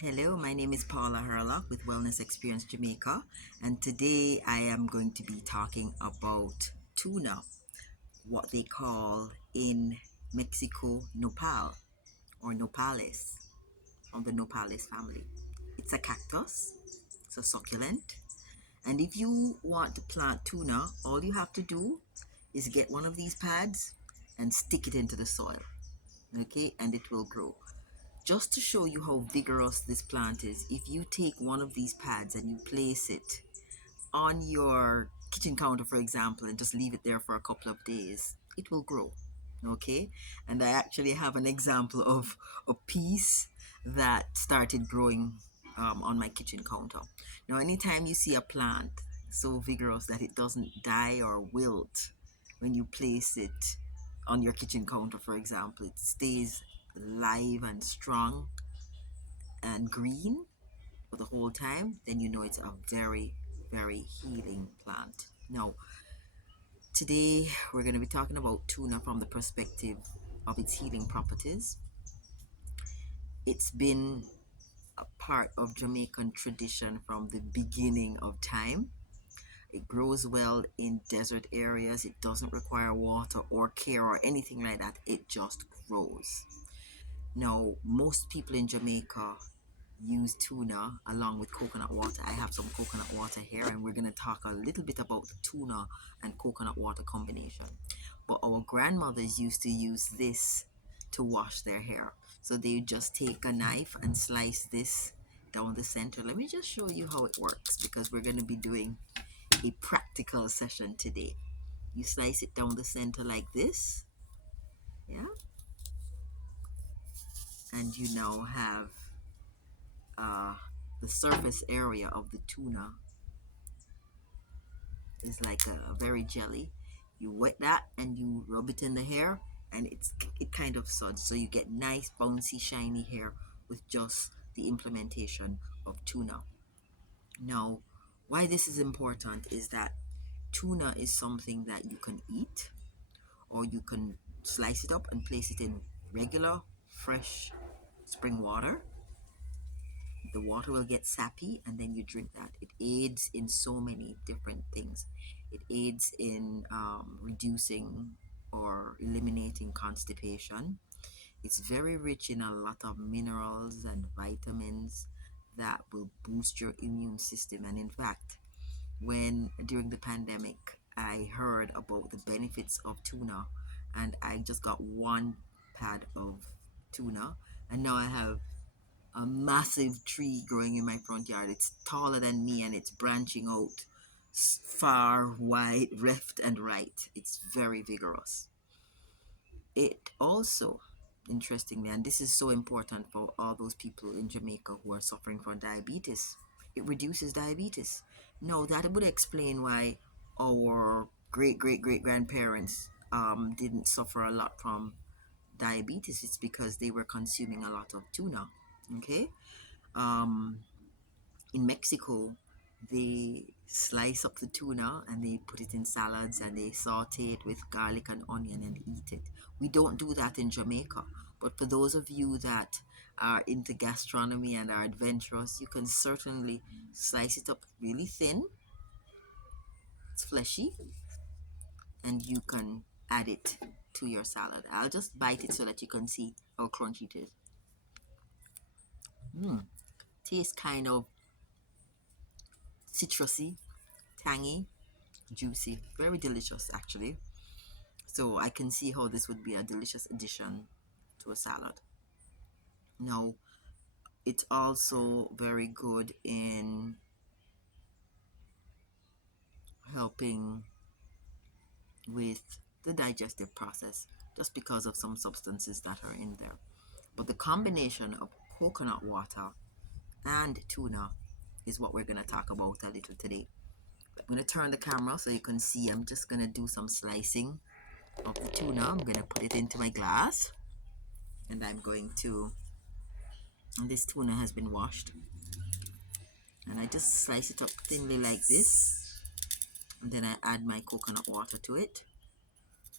Hello, my name is Paula Herlock with Wellness Experience Jamaica, and today I am going to be talking about tuna, what they call in Mexico nopal or nopales, of the nopales family. It's a cactus, it's a succulent, and if you want to plant tuna, all you have to do is get one of these pads and stick it into the soil, okay, and it will grow. Just to show you how vigorous this plant is, if you take one of these pads and you place it on your kitchen counter, for example, and just leave it there for a couple of days, it will grow. Okay, and I actually have an example of a piece that started growing on my kitchen counter. Now, anytime you see a plant so vigorous that it doesn't die or wilt when you place it on your kitchen counter, for example, it stays live and strong and green for the whole time, then you know it's a very, very healing plant. Now, today we're going to be talking about tuna from the perspective of its healing properties. It's been a part of Jamaican tradition from the beginning of time. It grows well in desert areas. It doesn't require water or care or anything like that. It just grows. Now, most people in Jamaica use tuna along with coconut water. I have some coconut water here, and we're going to talk a little bit about the tuna and coconut water combination. But our grandmothers used to use this to wash their hair. So they just take a knife and slice this down the center. Let me just show you how it works, because we're going to be doing a practical session today. You slice it down the center like this, yeah, and you now have uh, the surface area of the tuna is like a very jelly. You wet that and you rub it in the hair, and it kind of suds, so you get nice bouncy shiny hair with just the implementation of tuna. Now, why this is important is that tuna is something that you can eat, or you can slice it up and place it in regular fresh spring water. The water will get sappy, and then you drink that. It aids in so many different things. It aids in reducing or eliminating constipation. It's very rich in a lot of minerals and vitamins that will boost your immune system. And in fact, when during the pandemic I heard about the benefits of tuna, and I just got one pad of tuna, and now I have a massive tree growing in my front yard. It's taller than me, and it's branching out far, wide, left and right. It's very vigorous. It also, interestingly, and this is so important for all those people in Jamaica who are suffering from diabetes, it reduces diabetes. Now, that would explain why our great grandparents didn't suffer a lot from diabetes. It's because they were consuming a lot of tuna. Okay, um, in Mexico, they slice up the tuna and they put it in salads and they saute it with garlic and onion and eat it. We don't do that in Jamaica. But for those of you that are into gastronomy and are adventurous, you can certainly slice it up really thin. It's fleshy, and you can add it to your salad. I'll just bite it so that you can see how crunchy it is. Tastes kind of citrusy, tangy, juicy, very delicious actually. So I can see how this would be a delicious addition to a salad. Now, it's also very good in helping with the digestive process, just because of some substances that are in there. But the combination of coconut water and tuna is what we're going to talk about a little today. I'm going to turn the camera so you can see. I'm just going to do some slicing of the tuna. I'm going to put it into my glass, and I'm going to, and this tuna has been washed, and I just slice it up thinly like this, and then I add my coconut water to it,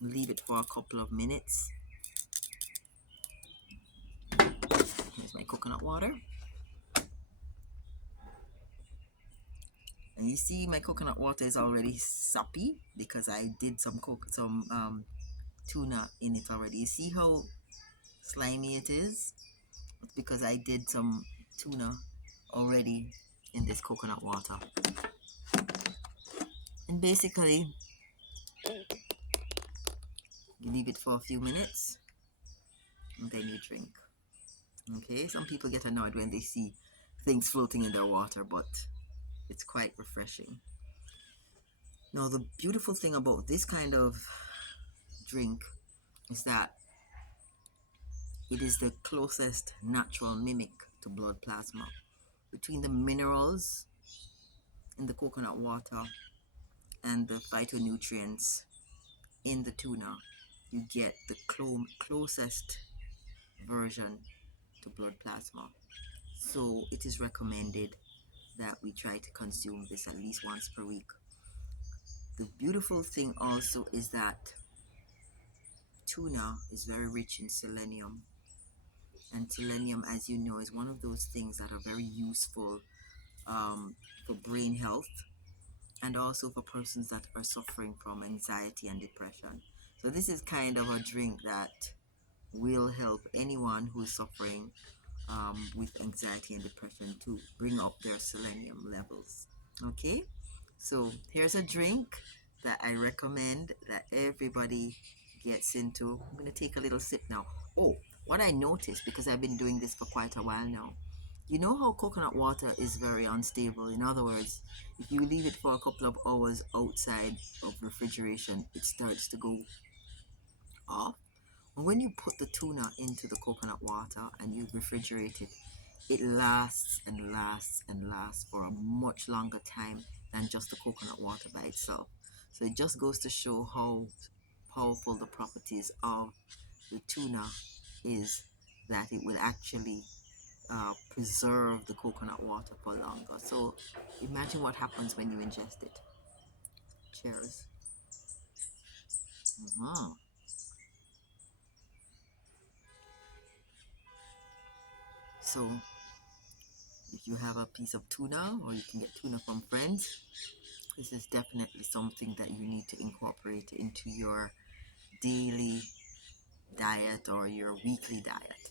leave it for a couple of minutes. Here's my coconut water. And you see my coconut water is already soppy because I did some tuna in it already. You see how slimy it is? It's because I did some tuna already in this coconut water. And basically, you leave it for a few minutes and then you drink. Okay, some people get annoyed when they see things floating in their water, but it's quite refreshing. Now, the beautiful thing about this kind of drink is that it is the closest natural mimic to blood plasma. Between the minerals in the coconut water and the phytonutrients in the tuna, you get the closest version to blood plasma. So it is recommended that we try to consume this at least once per week. The beautiful thing also is that tuna is very rich in selenium. And selenium, as you know, is one of those things that are very useful for brain health and also for persons that are suffering from anxiety and depression. So this is kind of a drink that will help anyone who is suffering with anxiety and depression to bring up their selenium levels. Okay, so here's a drink that I recommend that everybody gets into. I'm going to take a little sip now. Oh, what I noticed, because I've been doing this for quite a while now, you know how coconut water is very unstable. In other words, if you leave it for a couple of hours outside of refrigeration, it starts to go off. And when you put the tuna into the coconut water and you refrigerate it, it lasts and lasts and lasts for a much longer time than just the coconut water by itself. So it just goes to show how powerful the properties of the tuna is, that it will actually preserve the coconut water for longer. So imagine what happens when you ingest it. Cheers. Mhm. So if you have a piece of tuna, or you can get tuna from friends, this is definitely something that you need to incorporate into your daily diet or your weekly diet.